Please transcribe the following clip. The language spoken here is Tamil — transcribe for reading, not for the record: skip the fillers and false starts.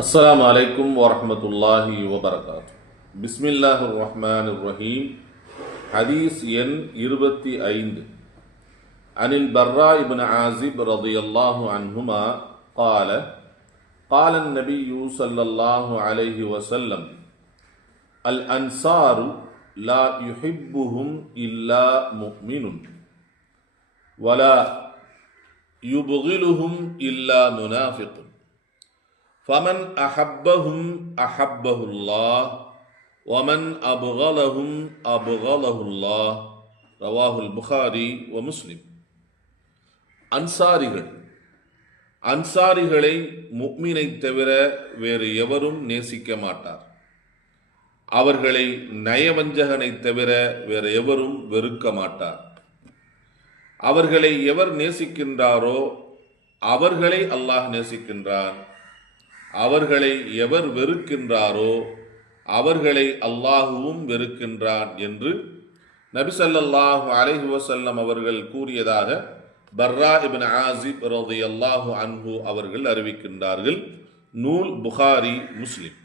அஸ்ஸலாமு அலைக்கும் வரஹ்மத்துல்லாஹி வபரகாத்துஹு. பிஸ்மில்லாஹிர் ரஹ்மானிர் ரஹீம். ஹதீஸ் எண் 25. அனில் பர்ரா இப்னு ஆஸிப் ரலியல்லாஹு அன்ஹுமா قال قال النبي صلى الله عليه وسلم الأنصار لا يحبهم إلا مؤمن ولا يبغلهم إلا منافق فمن أحبهم أحبه الله ومن أبغلهم أبغله الله رواه البخاري ومسلم. அன்சாரிகளை முஃமினை தவிர வேறு எவரும் நேசிக்க மாட்டார். அவர்களை நயவஞ்சகனை தவிர வேறு எவரும் வெறுக்க மாட்டார். அவர்களை எவர் நேசிக்கின்றாரோ அவர்களை அல்லாஹ் நேசிக்கின்றான். அவர்களை எவர் வெறுக்கின்றாரோ அவர்களை அல்லாஹுவும் வெறுக்கின்றான் என்று நபி ஸல்லல்லாஹு அலைஹி வஸல்லம் அவர்கள் கூறியதாக பர்ரா இப்னு ஆஸிப் ரலியல்லாஹு அன்ஹு அவர்கள் அறிவிக்கின்றார்கள். நூல் புகாரி, முஸ்லிம்.